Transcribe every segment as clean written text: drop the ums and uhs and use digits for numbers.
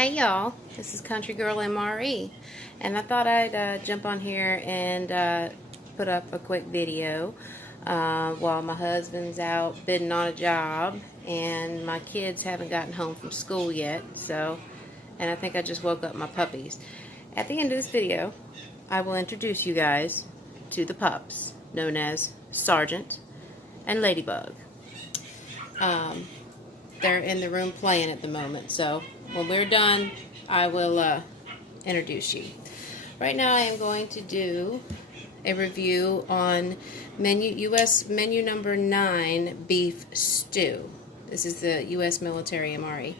Hey y'all, this is Country Girl MRE, and I thought I'd jump on here and put up a quick video while my husband's out bidding on a job and my kids haven't gotten home from school yet, and I think I just woke up my puppies. At the end of this video, I will introduce you guys to the pups, known as Sergeant and Ladybug. They're in the room playing at the moment, so when we're done, I will introduce you. Right now I am going to do a review on U.S. menu number 9, beef stew. This is the U.S. military MRE.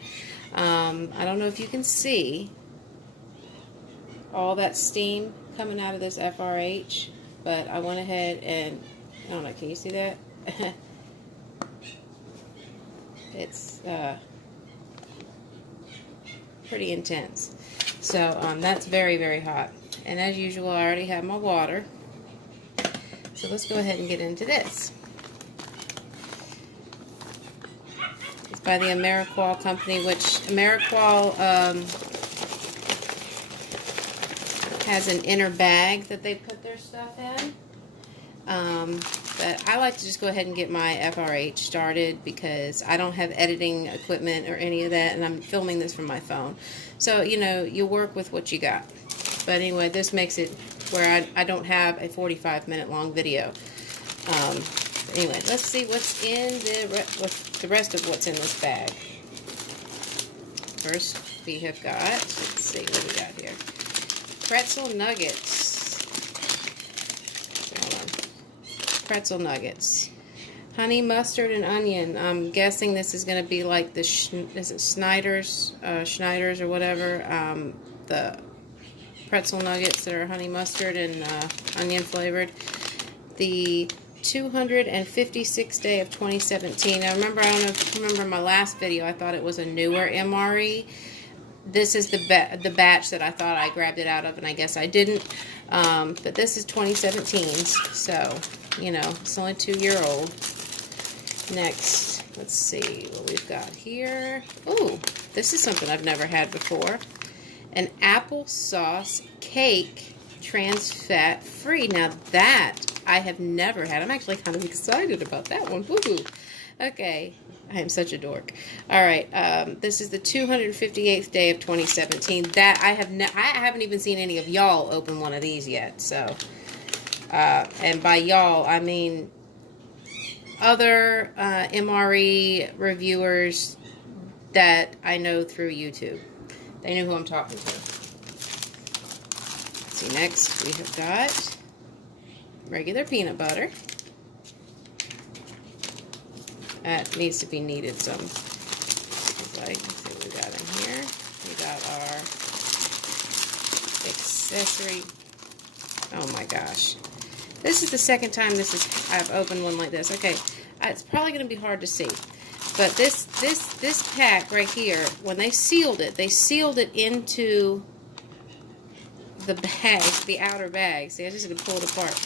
I don't know if you can see all that steam coming out of this FRH, but I went ahead and, I don't know, can you see that? It's pretty intense. So that's very, very hot. And as usual, I already have my water. So let's go ahead and get into this. It's by the MRE company, which MRE has an inner bag that they put their stuff in. But I like to just go ahead and get my FRH started because I don't have editing equipment or any of that, and I'm filming this from my phone. So, you know, you work with what you got. But anyway, this makes it where I don't have a 45-minute long video. Anyway, let's see what's in the rest of what's in this bag. First, we have got, let's see what we got here. Pretzel nuggets. Pretzel nuggets, honey mustard and onion. I'm guessing this is going to be like the is it Schneider's or whatever, the pretzel nuggets that are honey mustard and onion flavored. The 256th day of 2017. I don't know if you remember my last video, I thought it was a newer MRE. This is the batch that I thought I grabbed it out of, and I guess I didn't. But this is 2017's, so, you know, it's only 2-year-old. Next, let's see what we've got here. Ooh, this is something I've never had before. An applesauce cake, trans fat free. Now that I have never had. I'm actually kind of excited about that one. Woohoo! Okay. I am such a dork. All right, this is the 258th day of 2017. That I haven't even seen any of y'all open one of these yet. So, and by y'all I mean other MRE reviewers that I know through YouTube. They know who I'm talking to. Let's see, next we have got regular peanut butter. That needs to be kneaded some. Let's see what we got in here. We got our accessory. Oh my gosh. This is the second time I've opened one like this. Okay, it's probably going to be hard to see. But this pack right here, when they sealed it into the bag, the outer bag. See, I just going to pull it apart.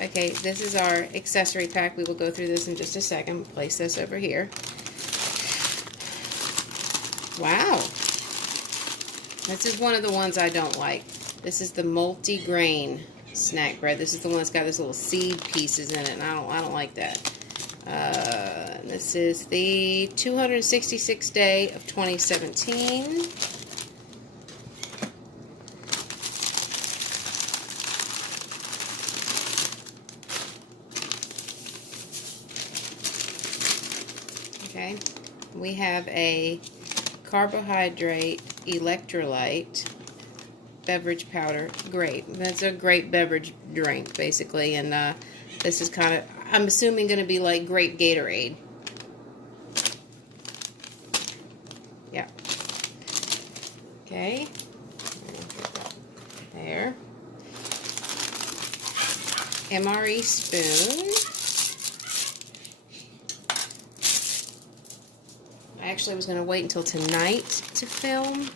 Okay, this is our accessory pack. We will go through this in just a second. Place this over here. Wow. This is one of the ones I don't like. This is the multi-grain snack bread. This is the one that's got those little seed pieces in it, and I don't like that. This is the 266th day of 2017. Okay, we have a carbohydrate electrolyte beverage powder. Great. That's a great beverage drink, basically. And this is kind of, I'm assuming, going to be like grape Gatorade. Yeah. Okay. There. MRE spoon. I actually was going to wait until tonight to film,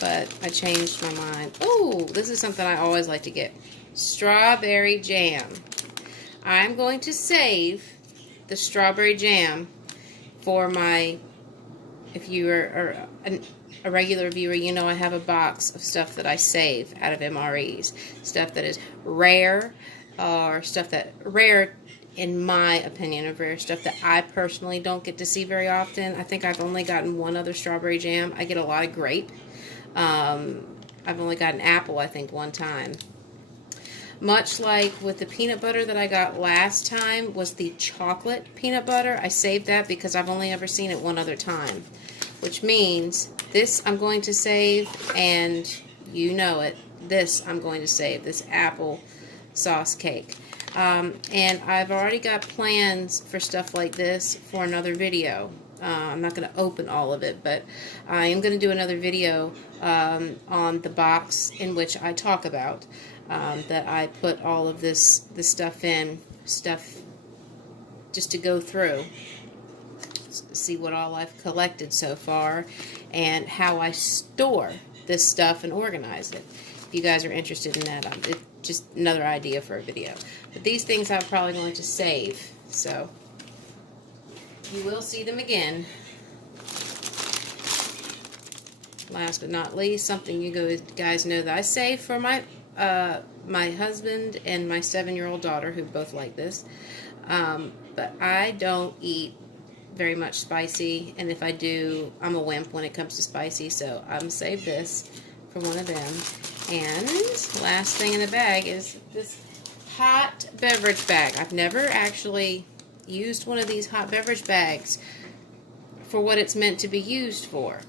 but I changed my mind. Oh, this is something I always like to get. Strawberry jam. I'm going to save the strawberry jam for my if you are a regular viewer, you know I have a box of stuff that I save out of MREs. Stuff that is rare, or stuff that, rare in my opinion, of rare stuff that I personally don't get to see very often. I think I've only gotten one other strawberry jam. I get a lot of grape. I've only gotten apple, I think, one time. Much like with the peanut butter that I got last time was the chocolate peanut butter. I saved that because I've only ever seen it one other time. Which means this I'm going to save, and you know it, this I'm going to save, this apple sauce cake. And I've already got plans for stuff like this for another video. I'm not going to open all of it, but I am going to do another video on the box in which I talk about that I put all of this stuff in, just to go through, see what all I've collected so far, and how I store this stuff and organize it. If you guys are interested in that, it's just another idea for a video. But these things I'm probably going to save, so you will see them again. Last but not least, something you guys know that I save for my my husband and my 7-year-old daughter, who both like this. But I don't eat very much spicy, and if I do, I'm a wimp when it comes to spicy, so I'm going to save this for one of them. And last thing in the bag is this hot beverage bag. I've never actually used one of these hot beverage bags for what it's meant to be used for.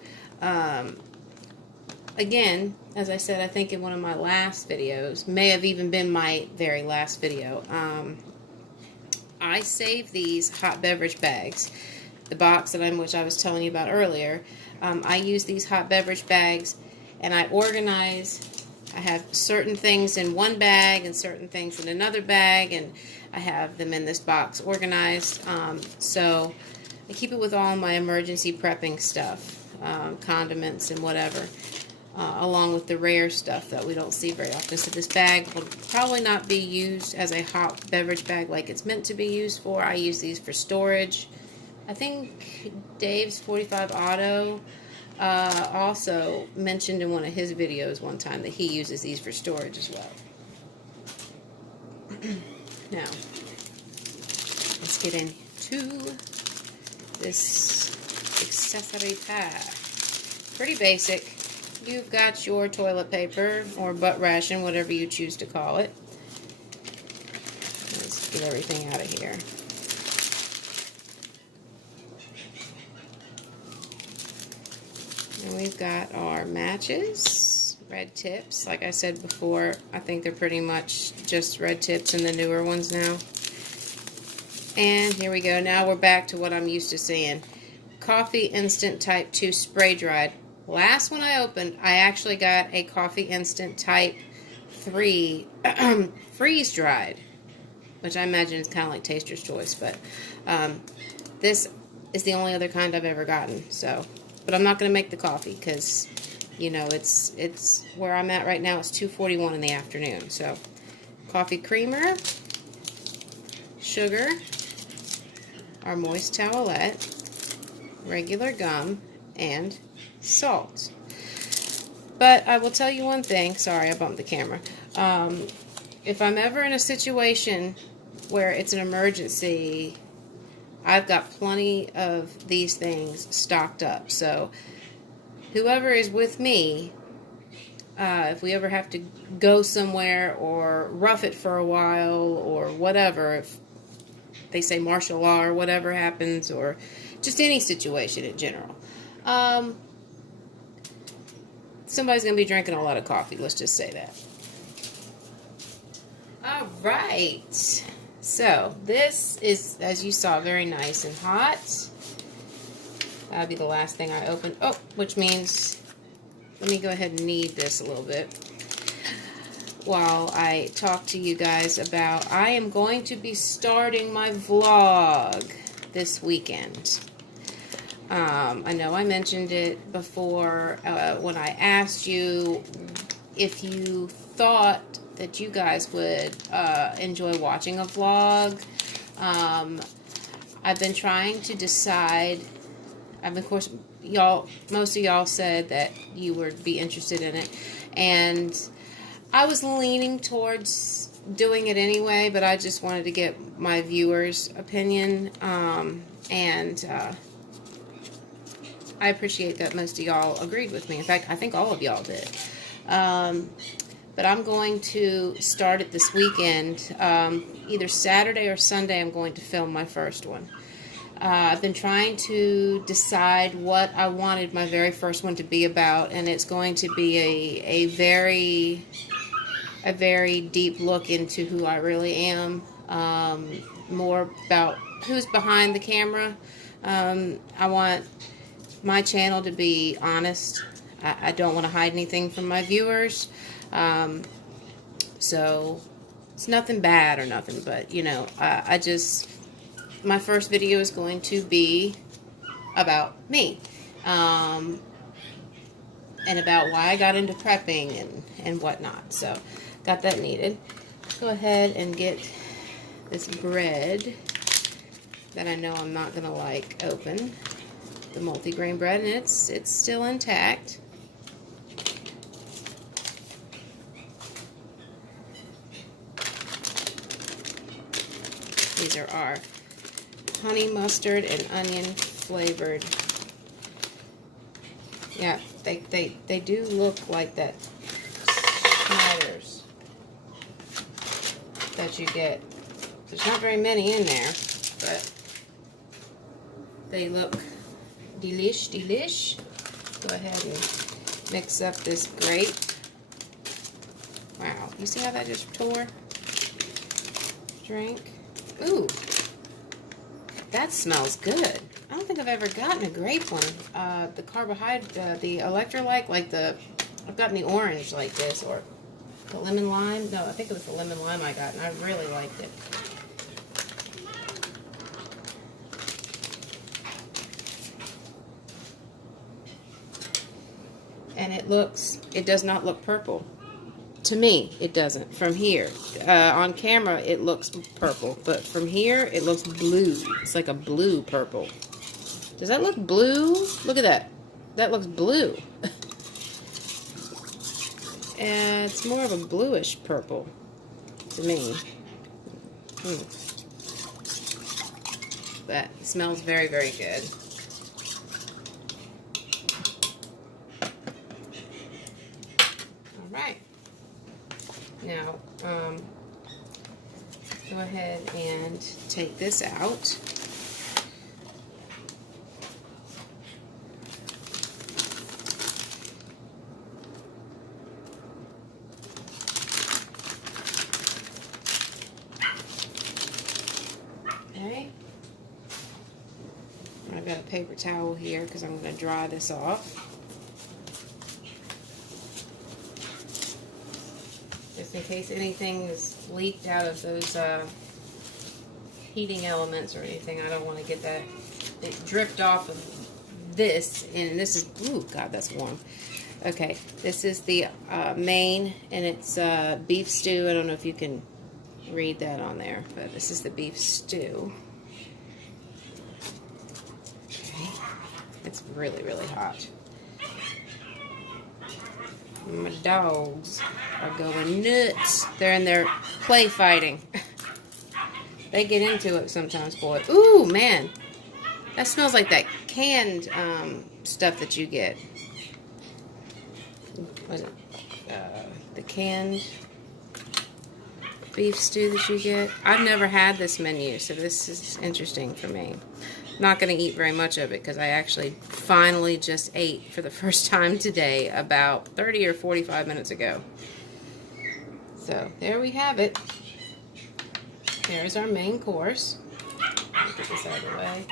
Again, as I said, I think in one of my last videos, may have even been my very last video, I save these hot beverage bags. The box which I was telling you about earlier, I use these hot beverage bags, and I organize. I have certain things in one bag and certain things in another bag, and I have them in this box organized. So I keep it with all my emergency prepping stuff, condiments and whatever, along with the rare stuff that we don't see very often. So this bag will probably not be used as a hot beverage bag like it's meant to be used for. I use these for storage. I think Dave's 45 Auto also mentioned in one of his videos one time that he uses these for storage as well. Now, let's get into this accessory pack. Pretty basic. You've got your toilet paper or butt ration, whatever you choose to call it. Let's get everything out of here. And we've got our matches, red tips. Like I said before, I think they're pretty much just red tips in the newer ones now. And here we go. Now we're back to what I'm used to seeing. Coffee Instant Type 2 Spray Dried. Last one I opened, I actually got a Coffee Instant Type 3 Freeze Dried, which I imagine is kind of like Taster's Choice, but this is the only other kind I've ever gotten. So, but I'm not going to make the coffee because, you know, it's where I'm at right now. It's 2:41 in the afternoon. So, coffee creamer, sugar, our moist towelette, regular gum, and salt. But I will tell you one thing. Sorry, I bumped the camera. If I'm ever in a situation where it's an emergency, I've got plenty of these things stocked up. So whoever is with me, if we ever have to go somewhere or rough it for a while or whatever, if they say martial law or whatever happens, or just any situation in general, somebody's going to be drinking a lot of coffee. Let's just say that. All right. So this is, as you saw, very nice and hot. That'll be the last thing I open. Oh, which means, let me go ahead and knead this a little bit while I talk to you guys about, I am going to be starting my vlog this weekend. I know I mentioned it before when I asked you if you thought that you guys would enjoy watching a vlog. I've been trying to decide of course, most of y'all said that you would be interested in it, and I was leaning towards doing it anyway, but I just wanted to get my viewers' opinion, and I appreciate that most of y'all agreed with me. In fact, I think all of y'all did. But I'm going to start it this weekend. Either Saturday or Sunday, I'm going to film my first one. I've been trying to decide what I wanted my very first one to be about, and it's going to be a very deep look into who I really am, more about who's behind the camera. I want my channel to be honest. I don't want to hide anything from my viewers. So it's nothing bad or nothing, but you know, my first video is going to be about me, and about why I got into prepping and whatnot. So got that needed. Let's go ahead and get this bread that I know I'm not gonna like open, the multigrain bread, and it's still intact. These are our honey mustard and onion flavored. Yeah, they do look like that Snyder's that you get. There's not very many in there, but they look delish. Go ahead and mix up this grape. Wow, you see how that just tore? Drink. Ooh, that smells good. I don't think I've ever gotten a grape one. The carbohydrate, the electrolyte, I've gotten the orange like this, or the lemon lime. No, I think it was the lemon lime I got, and I really liked it. And it does not look purple. To me, it doesn't. From here, on camera, it looks purple, but from here, it looks blue. It's like a blue purple. Does that look blue? Look at that. That looks blue. And it's more of a bluish purple to me. That smells very, very good. All right. Now, go ahead and take this out. Okay. I've got a paper towel here because I'm going to dry this off. Just in case anything is leaked out of those heating elements or anything. I don't want to get that. It dripped off of this, and this is, ooh, God, that's warm. Okay, this is the main, and it's beef stew. I don't know if you can read that on there, but this is the beef stew. Okay, it's really, really hot. My dogs are going nuts. They're in there play fighting. They get into it sometimes, boy. Ooh, man. That smells like that canned stuff that you get. What is it? The canned beef stew that you get. I've never had this menu, so this is interesting for me. Not going to eat very much of it because I actually finally just ate for the first time today about 30 or 45 minutes ago. So there we have it. There's our main course. Get this out of the way.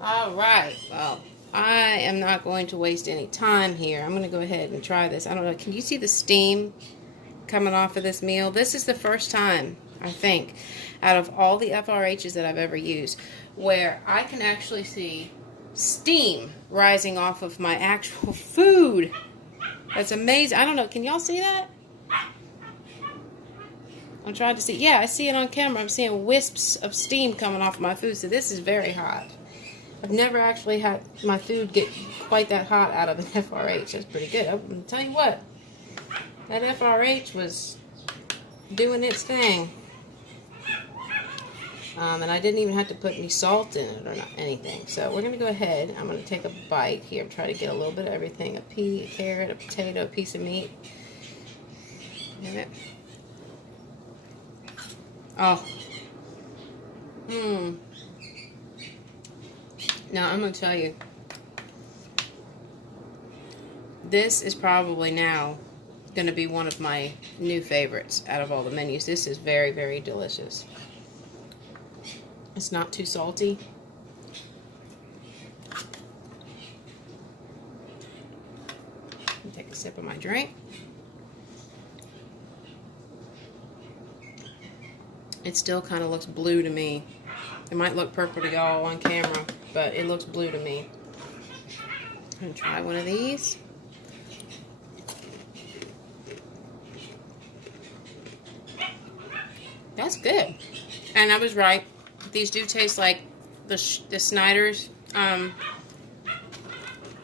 Alright, well, I am not going to waste any time here. I'm going to go ahead and try this. I don't know, can you see the steam coming off of this meal? This is the first time, I think, out of all the FRHs that I've ever used, where I can actually see steam rising off of my actual food. That's amazing. I don't know, can y'all see that? I tried to see. Yeah, I see it on camera. I'm seeing wisps of steam coming off my food. So this is very hot. I've never actually had my food get quite that hot out of an FRH. That's pretty good. I'm going to tell you what. That FRH was doing its thing. And I didn't even have to put any salt in it or not, anything. So we're going to go ahead. I'm going to take a bite here. Try to get a little bit of everything. A pea, a carrot, a potato, a piece of meat. Oh. Now, I'm going to tell you. This is probably now going to be one of my new favorites out of all the menus. This is very, very delicious. It's not too salty. Take a sip of my drink. It still kind of looks blue to me. It might look purple to y'all on camera, but it looks blue to me. I'm going to try one of these. That's good. And I was right. These do taste like the Snyder's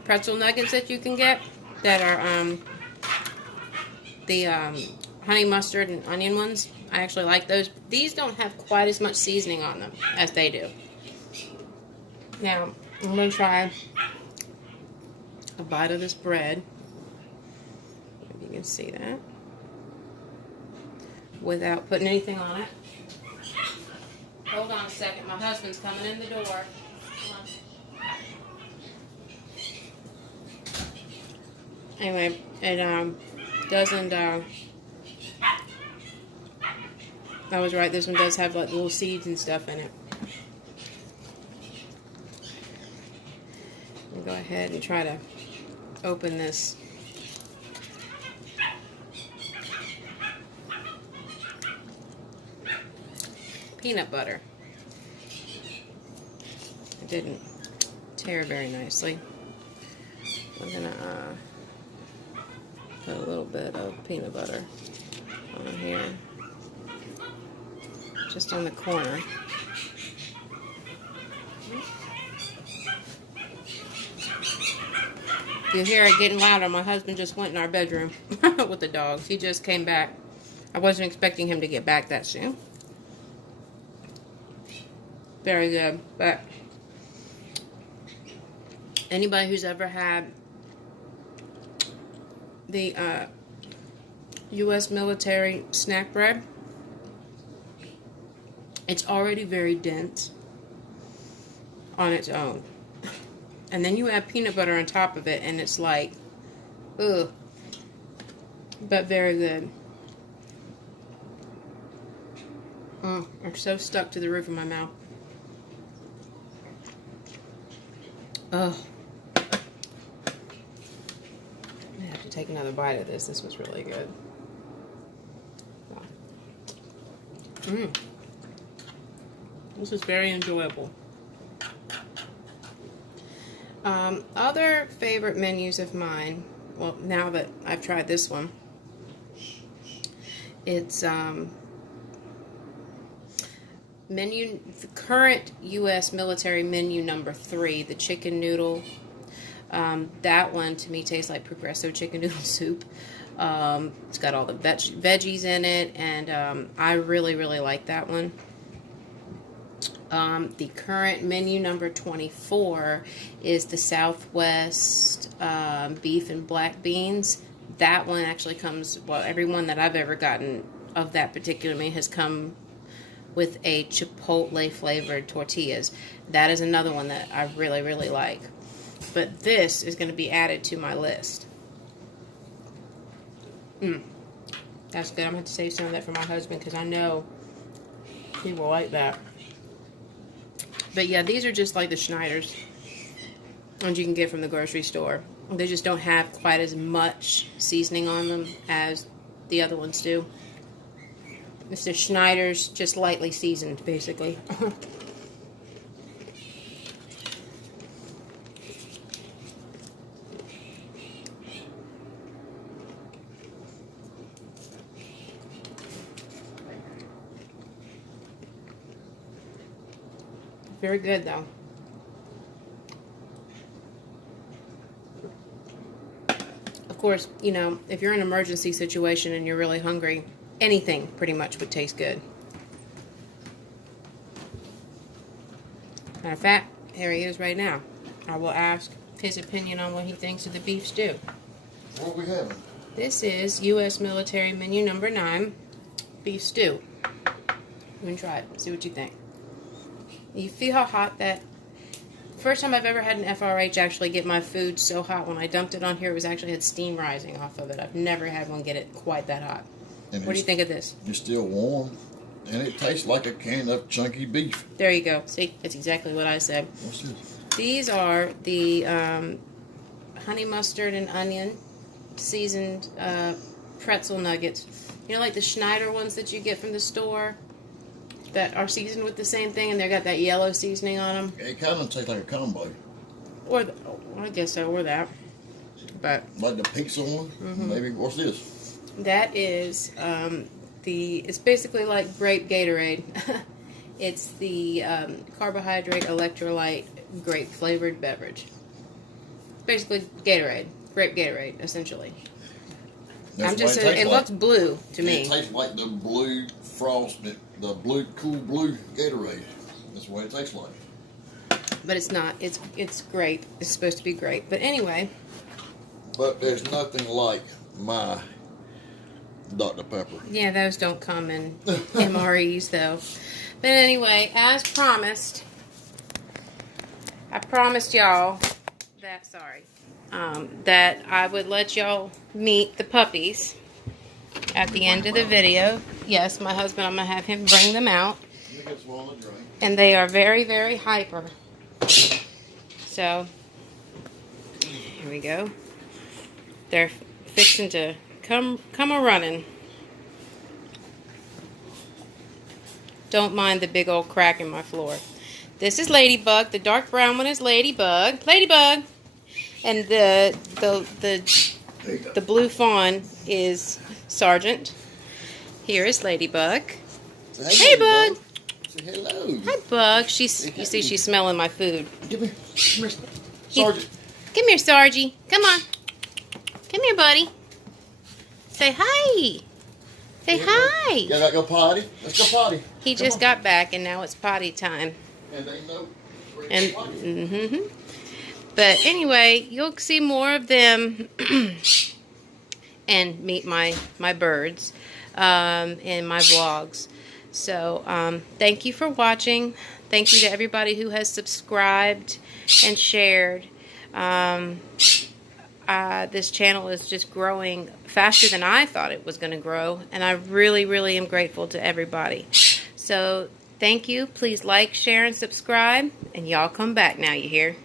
pretzel nuggets that you can get that are the honey mustard and onion ones. I actually like those. These don't have quite as much seasoning on them as they do. Now, I'm going to try a bite of this bread. If you can see that. Without putting anything on it. Hold on a second. My husband's coming in the door. Come on. Anyway, it doesn't. I was right. This one does have like little seeds and stuff in it. We'll go ahead and try to open this. Peanut butter. It didn't tear very nicely. I'm gonna put a little bit of peanut butter on here, just on the corner. You hear it getting louder. My husband just went in our bedroom with the dogs. He just came back. I wasn't expecting him to get back that soon. Very good. But anybody who's ever had the U.S. military snack bread, it's already very dense on its own. And then you add peanut butter on top of it, and it's like, ugh. But very good. I'm so stuck to the roof of my mouth. Oh, I have to take another bite of this. This was really good. This is very enjoyable. Other favorite menus of mine, well, now that I've tried this one, it's the current U.S. military menu number 3, the chicken noodle. That one to me tastes like Progresso chicken noodle soup. It's got all the veggies in it, and I really, really like that one. The current menu number 24 is the Southwest beef and black beans. That one actually comes, well, every one that I've ever gotten of that particular menu has come with a chipotle flavored tortillas. That is another one that I really, really like. But this is going to be added to my list. That's good. I'm going to have to save some of that for my husband because I know he will like that. But yeah, these are just like the Schneiders ones you can get from the grocery store. They just don't have quite as much seasoning on them as the other ones do. It's the Schneiders, just lightly seasoned, basically. Very good, though. Of course, you know, if you're in an emergency situation and you're really hungry, anything pretty much would taste good. Matter of fact, here he is right now. I will ask his opinion on what he thinks of the beef stew. What we having? This is U.S. Military Menu Number 9, beef stew. You can try it. See what you think. You feel how hot that... First time I've ever had an FRH actually get my food so hot. When I dumped it on here, it was actually had steam rising off of it. I've never had one get it quite that hot. And what do you think of this? It's still warm, and it tastes like a can of chunky beef. There you go. See, that's exactly what I said. What's this? These are the honey mustard and onion seasoned pretzel nuggets. You know, like the Schneider ones that you get from the store that are seasoned with the same thing, and they got that yellow seasoning on them. It kind of tastes like a combo. Or, I guess so, or that. But like the pizza one, maybe. What's this? That is it's basically like grape Gatorade. It's the carbohydrate electrolyte grape flavored beverage. Basically Gatorade, grape Gatorade, essentially. That's I'm just saying, it looks blue to me. It tastes like the blue frost, the blue cool blue Gatorade. That's what it tastes like. But it's not. It's grape. It's supposed to be grape. But anyway. But there's nothing like my Dr. Pepper. Yeah, those don't come in MREs though. But anyway, as promised, I promised y'all that, that I would let y'all meet the puppies at the end of the video. Yes, my husband, I'm going to have him bring them out. And they are very, very hyper. So, here we go. They're fixing to come a-running. Don't mind the big old crack in my floor. This is Ladybug. The dark brown one is Ladybug. Ladybug! And the blue fawn is Sergeant. Here is Ladybug. Hey, Bug. Say hello. Hi, Bug. You see, she's smelling my food. Come here, Sergeant. Come here, Sargy. Come on. Come here, buddy. Say hi. Say hi. You gotta go potty. Let's go potty. He just got back, and now it's potty time. And they know. And But anyway, you'll see more of them and meet my birds in my vlogs. So thank you for watching. Thank you to everybody who has subscribed and shared. This channel is just growing faster than I thought it was going to grow, and I really, really am grateful to everybody. So thank you. Please like, share, and subscribe, and y'all come back now, you hear?